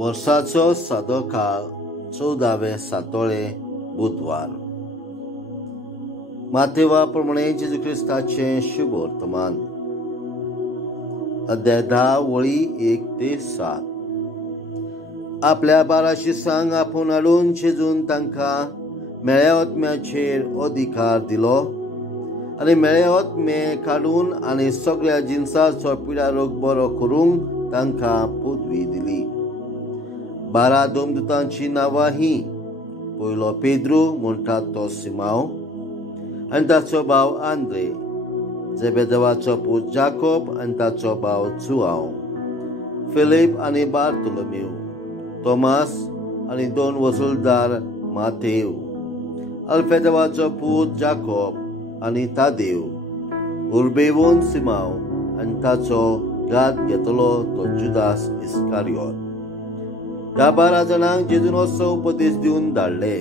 वर्साचो सादो काळ 14वें सातोळे बुधवार. माथेवा प्रमाणे जेजू क्रिस्ताचें शुभ वर्तमान. अध्याय 10 वळी 1 ते 7. आपल्या 12 शिसांक आपूण हाडून जेजून तांकां मेळ्या ओतम्याचेर अधिकार दिलो आनी मेळे ओतमे काडून आनी सगळ्या जिन्साचो पिडा रोग बरो करूंक तांकां पदवी दिली. 12 दोमदूतांची नांवां हीं: पयलो पेद्रू म्हणटात तो सिमाव आनी ताचो भाव आंद्रे, जेबेदेवाचो पूत जाकोब आनी ताचो भाव जुआंव, फिलीप आनी बार्थोलोमेव, तोमास आनी 2 वसुलदार माथेव, अल्फेदेवाचो पूत जाकोब आनी तादेव, उर्बेवून सिमाव आनी ताचो घात घेतलो तो जुदास इस्कारियोत. ह्या 12 जाणांक जेजून असो उपदेश दिवन धाडले: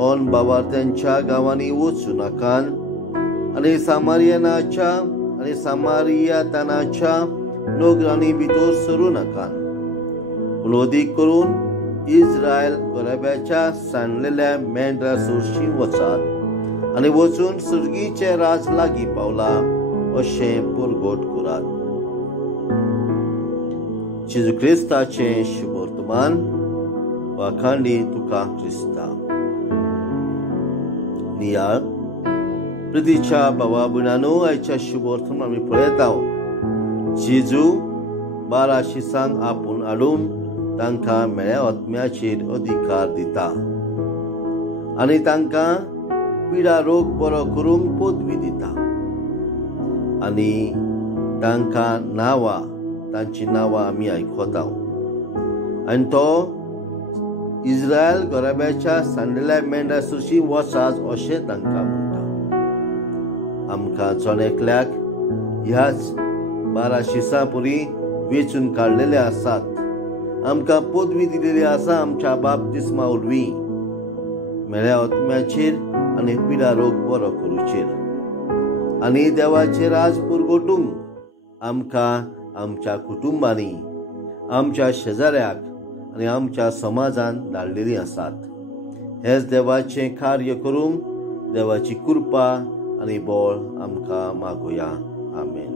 ओन बावार्थ्यांच्या गांवांनी वचूं नाकात आनी सामारियानाच्या आनी सामारियातानाच्या नोगरांनी भितर सरूं नाकात, पूण अदीक करून इस्रायल गराब्याच्या सांडलेल्या मेंढरा सुरशी वचात आनी वचून सुर्गीचे राज लागीं पावला अशें पुरगोट करात. जेजू क्रिस्ताचें शुभ वर्तमान. वाखांडी तुका क्रिस्ता. नियाळ. प्रितीच्या भावा भयणांनो, आयच्या शुभ वर्तमान आमी पळयता जेजू 12 शिसांक आपूण हाडून तांकां मेळ्या ओतम्याचेर अधिकार दिता आनी तांकां पिडा रोग बरो करूंक पदवी दिता आनी तांकां तांची नांवां आमी आयकता. आनी तो इस्रायल गराब्याच्या सांडलेल्या मेंढरा सुरशी वचात अशें तांकां म्हणटा. आमकां चोणेकल्याक ह्याच 12 शिसां पुरी वेचून काडलेले आसात. आमकां पदवी दिलेली आसा आमच्या बाप्तिस्मा वरवीं मेळ्या ओतम्याचेर आनी पिडा रोग बरो करूचेर आनी देवाचें राज पुरगोटूंक आमकां आमच्या कुटुंबांनी, आमच्या शेजाऱ्याक आनी आमच्या समाजान धाडलेलीं आसात. हेच देवाचें कार्य करूंक देवाची कृपा आनी बळ आमकां मागुया. आमेन.